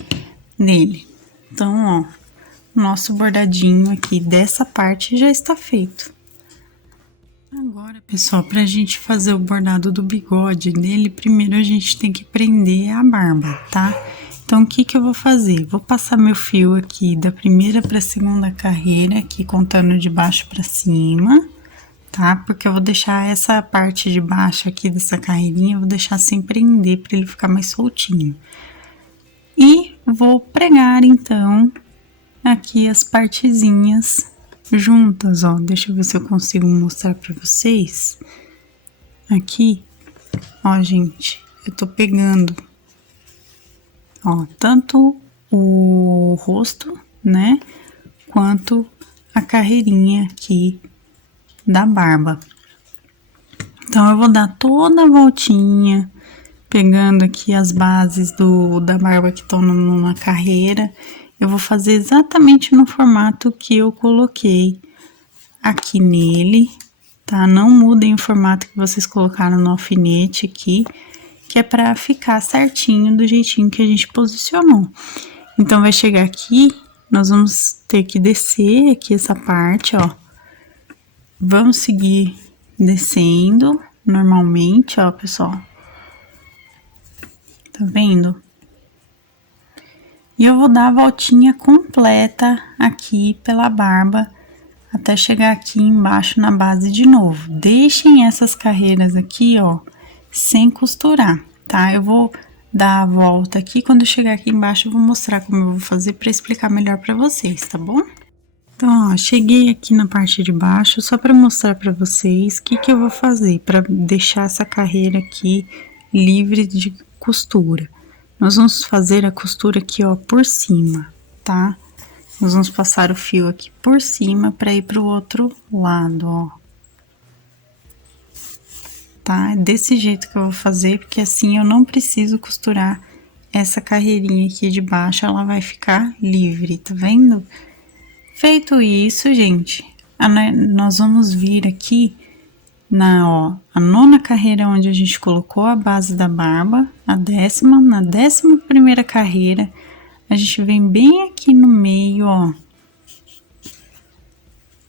nele. Então, ó, nosso bordadinho aqui dessa parte já está feito. Agora, pessoal, pra gente fazer o bordado do bigode nele, primeiro a gente tem que prender a barba, tá? Então, o que que eu vou fazer? Vou passar meu fio aqui da primeira pra segunda carreira, aqui contando de baixo pra cima, tá? Porque eu vou deixar essa parte de baixo aqui dessa carreirinha, eu vou deixar sem prender pra ele ficar mais soltinho. E vou pregar, então, aqui as partezinhas juntas, ó. Deixa eu ver se eu consigo mostrar pra vocês. Aqui, ó, gente, eu tô pegando, ó, tanto o rosto, né, quanto a carreirinha aqui da barba. Então, eu vou dar toda a voltinha, pegando aqui as bases da barba que estão na carreira. Eu vou fazer exatamente no formato que eu coloquei aqui nele, tá? Não mudem o formato que vocês colocaram no alfinete aqui, que é pra ficar certinho do jeitinho que a gente posicionou. Então, vai chegar aqui, nós vamos ter que descer aqui essa parte, ó. Vamos seguir descendo normalmente, ó, pessoal. Tá vendo? E eu vou dar a voltinha completa aqui pela barba, até chegar aqui embaixo na base de novo. Deixem essas carreiras aqui, ó, sem costurar, tá? Eu vou dar a volta aqui, quando eu chegar aqui embaixo eu vou mostrar como eu vou fazer para explicar melhor para vocês, tá bom? Então, ó, cheguei aqui na parte de baixo, só para mostrar para vocês o que que eu vou fazer para deixar essa carreira aqui livre de costura. Nós vamos fazer a costura aqui, ó, por cima, tá? Nós vamos passar o fio aqui por cima para ir pro outro lado, ó. Tá? É desse jeito que eu vou fazer, porque assim eu não preciso costurar essa carreirinha aqui de baixo, ela vai ficar livre, tá vendo? Feito isso, gente, nós vamos vir aqui ó, a 9ª carreira onde a gente colocou a base da barba, na 11ª carreira, a gente vem bem aqui no meio, ó.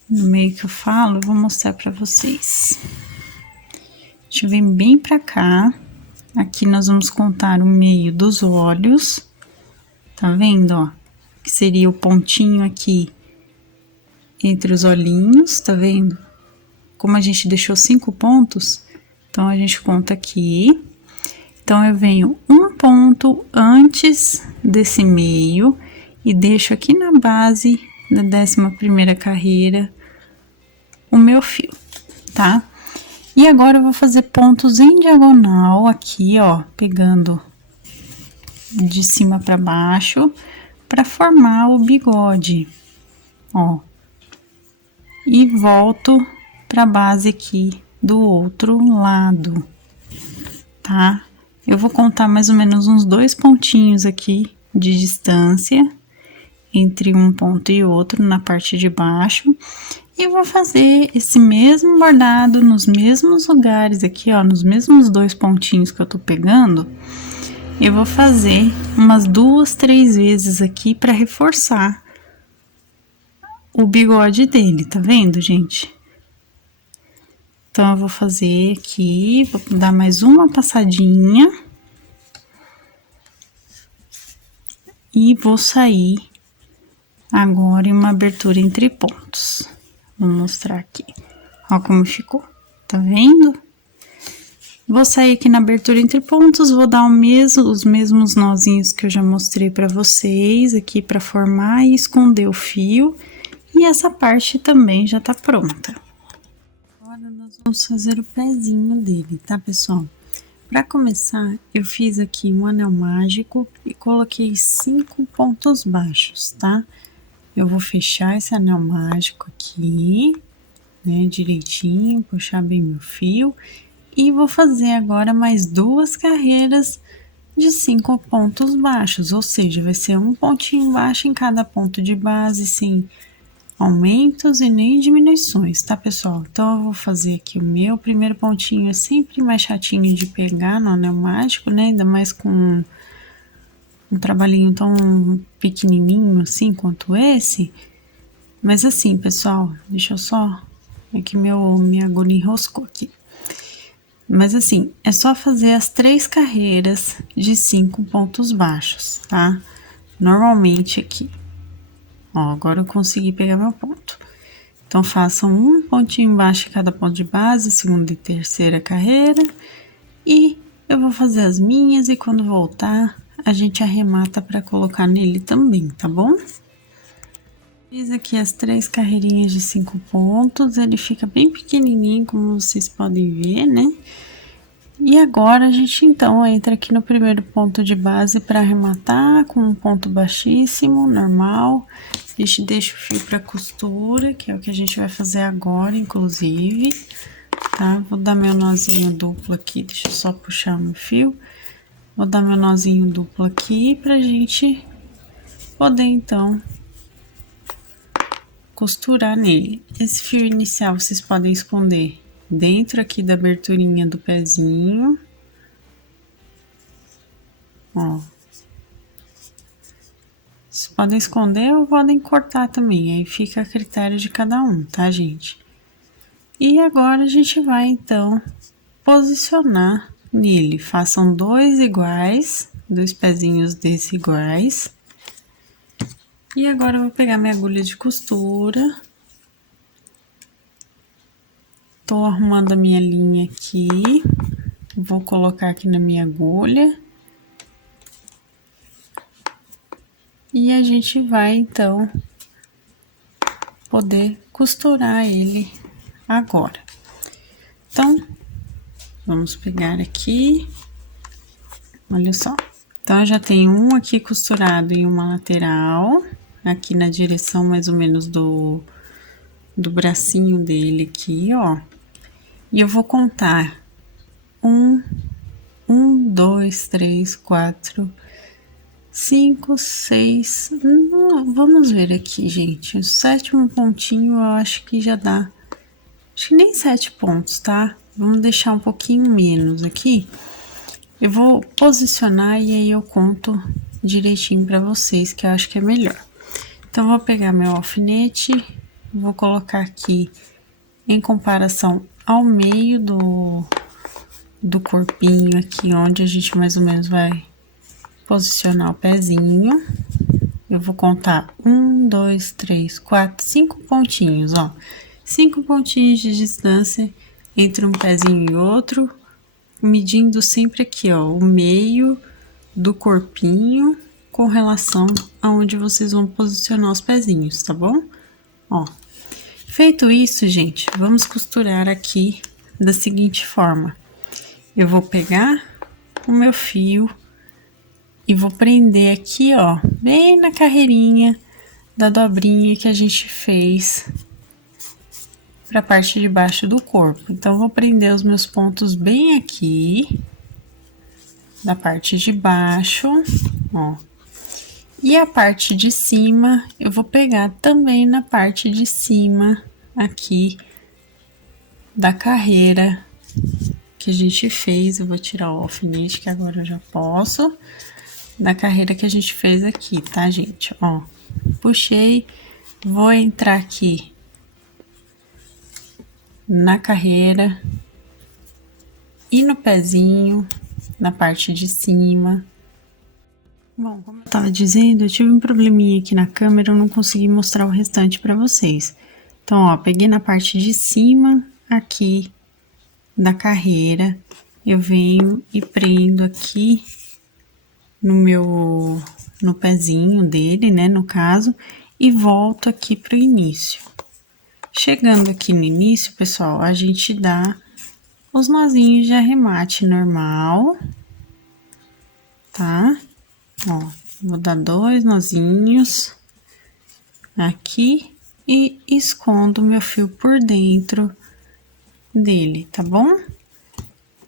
No meio que eu falo, eu vou mostrar pra vocês. A gente vem bem pra cá, aqui nós vamos contar o meio dos olhos, tá vendo, ó? Que seria o pontinho aqui entre os olhinhos, tá vendo? Como a gente deixou 5 pontos, então a gente conta aqui. Então, eu venho um ponto antes desse meio e deixo aqui na base da 11ª carreira o meu fio, tá? E agora eu vou fazer pontos em diagonal aqui, ó, pegando de cima para baixo, para formar o bigode, ó. E volto para a base aqui do outro lado, tá? Eu vou contar mais ou menos uns 2 pontinhos aqui de distância entre um ponto e outro na parte de baixo. E vou fazer esse mesmo bordado nos mesmos lugares aqui, ó, nos mesmos 2 pontinhos que eu tô pegando. Eu vou fazer umas 2, 3 vezes aqui para reforçar o bigode dele, tá vendo, gente? Então, eu vou fazer aqui, vou dar mais uma passadinha. e vou sair agora em uma abertura entre pontos. Vou mostrar aqui, ó como ficou, tá vendo? Vou sair aqui na abertura entre pontos, vou dar os mesmos nozinhos que eu já mostrei pra vocês aqui pra formar e esconder o fio. E essa parte também já tá pronta. Agora nós vamos fazer o pezinho dele, tá, pessoal? Pra começar, eu fiz aqui um anel mágico e coloquei 5 pontos baixos, tá? Eu vou fechar esse anel mágico aqui, né, direitinho, puxar bem meu fio. E vou fazer agora mais 2 carreiras de 5 pontos baixos, ou seja, vai ser um pontinho baixo em cada ponto de base, sem aumentos e nem diminuições, tá, pessoal? Então, eu vou fazer aqui o meu primeiro pontinho, é sempre mais chatinho de pegar no anel mágico, né? Ainda mais com um trabalhinho tão pequenininho assim quanto esse. Mas assim, pessoal, deixa eu só... É que minha agulha enroscou aqui. Mas assim, é só fazer as 3 carreiras de 5 pontos baixos, tá? Normalmente aqui. Ó, agora eu consegui pegar meu ponto. Então, façam um pontinho embaixo em cada ponto de base, segunda e terceira carreira. E eu vou fazer as minhas e quando voltar, a gente arremata para colocar nele também, tá bom? Fiz aqui as 3 carreirinhas de 5 pontos, ele fica bem pequenininho, como vocês podem ver, né? E agora, a gente, então, entra aqui no primeiro ponto de base para arrematar com um ponto baixíssimo, normal. A gente deixa o fio para costura, que é o que a gente vai fazer agora, inclusive, tá? Vou dar meu nozinho duplo aqui, deixa eu só puxar meu fio. Vou dar meu nozinho duplo aqui pra gente poder, então, costurar nele. Esse fio inicial vocês podem esconder dentro aqui da aberturinha do pezinho. Ó. Vocês podem esconder ou podem cortar também, aí fica a critério de cada um, tá, gente? E agora a gente vai, então, posicionar nele. Façam 2 iguais, 2 pezinhos desse iguais. E agora eu vou pegar minha agulha de costura. Tô arrumando a minha linha aqui. Vou colocar aqui na minha agulha. E a gente vai, então, poder costurar ele agora. Então, vamos pegar aqui. Olha só. Então, eu já tenho um aqui costurado em uma lateral, aqui na direção mais ou menos do bracinho dele aqui, ó. E eu vou contar 1, 2, 3, 4, 5, 6. Vamos ver aqui, gente. O 7º pontinho eu acho que já dá. Acho que nem 7 pontos, tá? Vamos deixar um pouquinho menos aqui. Eu vou posicionar e aí eu conto direitinho pra vocês, que eu acho que é melhor. Então, eu vou pegar meu alfinete, vou colocar aqui em comparação ao meio do corpinho aqui, onde a gente mais ou menos vai posicionar o pezinho. Eu vou contar 1, 2, 3, 4, 5 pontinhos, ó. 5 pontinhos de distância entre um pezinho e outro, medindo sempre aqui, ó, o meio do corpinho com relação aonde vocês vão posicionar os pezinhos, tá bom? Ó, feito isso, gente, vamos costurar aqui da seguinte forma. Eu vou pegar o meu fio e vou prender aqui, ó, bem na carreirinha da dobrinha que a gente fez para a parte de baixo do corpo. Então, vou prender os meus pontos bem aqui, da parte de baixo, ó. E a parte de cima, eu vou pegar também na parte de cima, aqui, da carreira que a gente fez. Eu vou tirar o alfinete, que agora eu já posso. Da carreira que a gente fez aqui, tá, gente? Ó, puxei, vou entrar aqui na carreira e no pezinho, na parte de cima. Bom, como eu tava dizendo, eu tive um probleminha aqui na câmera, eu não consegui mostrar o restante pra vocês. Então, ó, peguei na parte de cima aqui da carreira, eu venho e prendo aqui no pezinho dele, né, no caso, e volto aqui pro início. Chegando aqui no início, pessoal, a gente dá os nozinhos de arremate normal, tá? Ó, vou dar 2 nozinhos aqui e escondo meu fio por dentro dele, tá bom?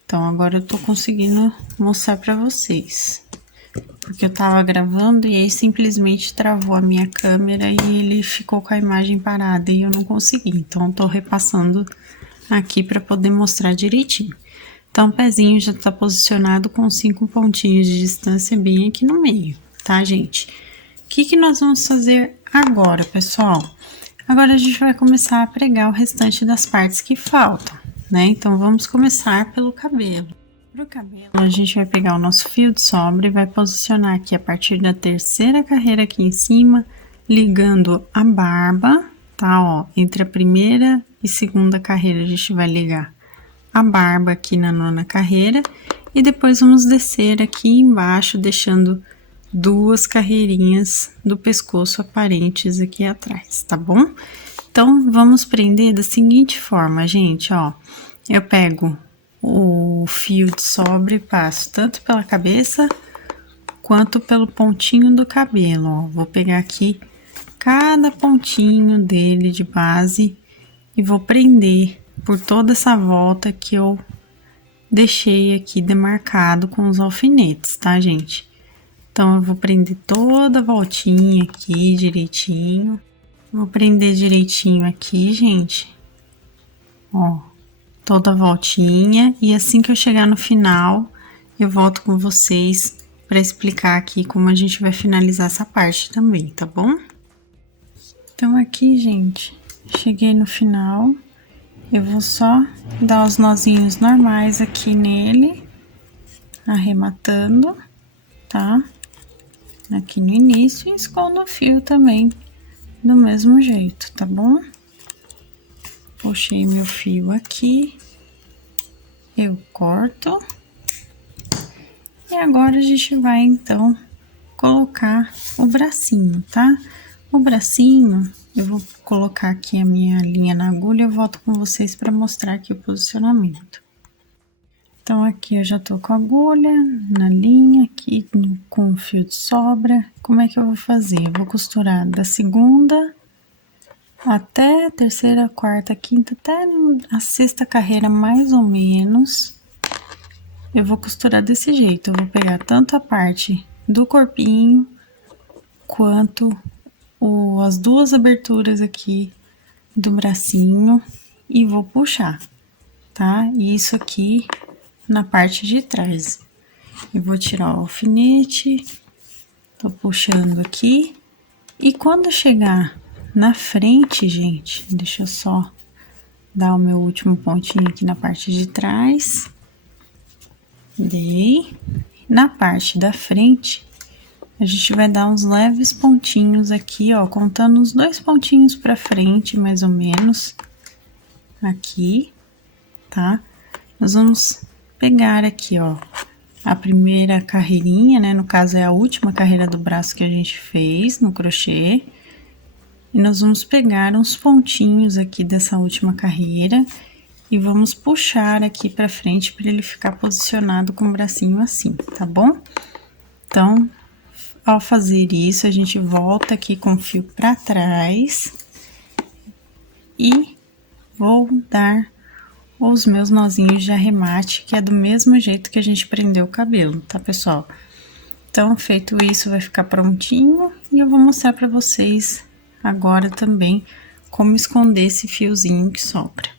Então, agora eu tô conseguindo mostrar pra vocês. Porque eu tava gravando e aí simplesmente travou a minha câmera e ele ficou com a imagem parada e eu não consegui. Então, eu tô repassando aqui pra poder mostrar direitinho. Então, o pezinho já tá posicionado com 5 pontinhos de distância bem aqui no meio, tá, gente? O que nós vamos fazer agora, pessoal? Agora, a gente vai começar a pregar o restante das partes que faltam, né? Então, vamos começar pelo cabelo. Pro cabelo, a gente vai pegar o nosso fio de sobra e vai posicionar aqui a partir da terceira carreira aqui em cima, ligando a barba, tá? Ó, entre a primeira e segunda carreira, a gente vai ligar a barba aqui na nona carreira e depois vamos descer aqui embaixo, deixando 2 carreirinhas do pescoço aparentes aqui atrás, tá bom? Então, vamos prender da seguinte forma, gente, ó. Eu pego o fio de sobra e passo tanto pela cabeça quanto pelo pontinho do cabelo, ó. Vou pegar aqui cada pontinho dele de base e vou prender por toda essa volta que eu deixei aqui demarcado com os alfinetes, tá, gente? Então, eu vou prender toda a voltinha aqui direitinho. Vou prender direitinho aqui, gente. Ó, toda a voltinha. E assim que eu chegar no final, eu volto com vocês para explicar aqui como a gente vai finalizar essa parte também, tá bom? Então, aqui, gente, cheguei no final. Eu vou só dar os nozinhos normais aqui nele, arrematando, tá? Aqui no início e escondo o fio também do mesmo jeito, tá bom? Puxei meu fio aqui, eu corto. E agora a gente vai, então, colocar o bracinho, tá? O bracinho, eu vou colocar aqui a minha linha na agulha e eu volto com vocês para mostrar aqui o posicionamento. Então, aqui eu já tô com a agulha na linha, aqui com o fio de sobra. Como é que eu vou fazer? Eu vou costurar da segunda até a terceira, quarta, quinta, até a sexta carreira, mais ou menos. Eu vou costurar desse jeito. Eu vou pegar tanto a parte do corpinho quanto as 2 aberturas aqui do bracinho e vou puxar, tá? E isso aqui na parte de trás. Eu vou tirar o alfinete, tô puxando aqui. E quando chegar na frente, gente, deixa eu só dar o meu último pontinho aqui na parte de trás. Dei. Na parte da frente, a gente vai dar uns leves pontinhos aqui, ó, contando os 2 pontinhos pra frente, mais ou menos, aqui, tá? Nós vamos pegar aqui, ó, a primeira carreirinha, né? No caso, é a última carreira do braço que a gente fez no crochê. E nós vamos pegar uns pontinhos aqui dessa última carreira e vamos puxar aqui pra frente para ele ficar posicionado com o bracinho assim, tá bom? Então, ao fazer isso, a gente volta aqui com o fio pra trás e vou dar os meus nozinhos de arremate, que é do mesmo jeito que a gente prendeu o cabelo, tá, pessoal? Então, feito isso, vai ficar prontinho e eu vou mostrar pra vocês agora também como esconder esse fiozinho que sobra.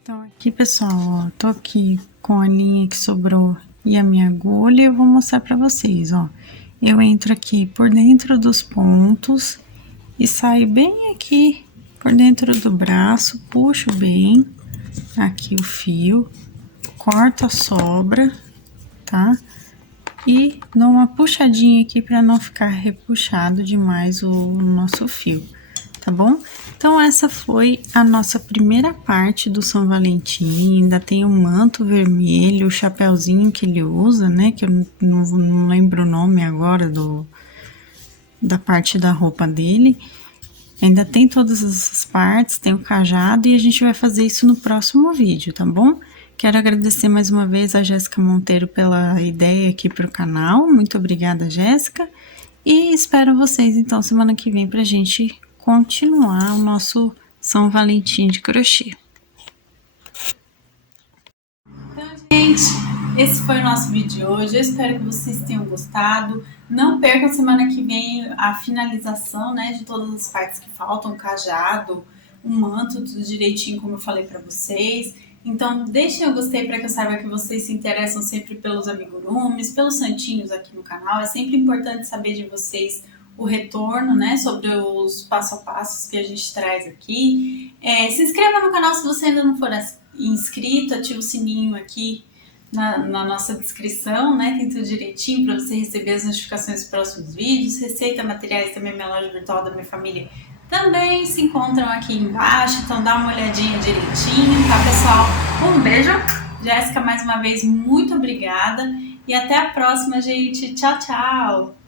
Então, aqui, pessoal, ó, tô aqui com a linha que sobrou e a minha agulha, eu vou mostrar pra vocês, ó. Eu entro aqui por dentro dos pontos e saio bem aqui por dentro do braço, puxo bem aqui o fio, corto a sobra tá? E dou uma puxadinha aqui para não ficar repuxado demais o nosso fio, tá bom? Então essa foi a nossa primeira parte do São Valentim. Ainda tem o manto vermelho, o chapéuzinho que ele usa, né? Que eu não lembro o nome agora da parte da roupa dele. Ainda tem todas essas partes, tem o cajado e a gente vai fazer isso no próximo vídeo, tá bom? Quero agradecer mais uma vez a Jéssica Monteiro pela ideia aqui para o canal. Muito obrigada, Jéssica. E espero vocês, então, semana que vem pra gente continuar o nosso São Valentim de crochê. Então, gente, esse foi o nosso vídeo de hoje. Eu espero que vocês tenham gostado. Não percam semana que vem a finalização, né, de todas as partes que faltam, o cajado, o manto, tudo direitinho, como eu falei para vocês. Então, deixem o gostei para que eu saiba que vocês se interessam sempre pelos amigurumis, pelos santinhos aqui no canal. É sempre importante saber de vocês o retorno, né, sobre os passo a passos que a gente traz aqui. Se inscreva no canal se você ainda não for inscrito, ativa o sininho aqui na nossa descrição, né, tem tudo direitinho para você receber as notificações dos próximos vídeos. Receita, materiais, também minha loja virtual da minha família também se encontram aqui embaixo, então dá uma olhadinha direitinho, tá, pessoal? Um beijo, Jéssica, mais uma vez, muito obrigada e até a próxima, gente. Tchau, tchau!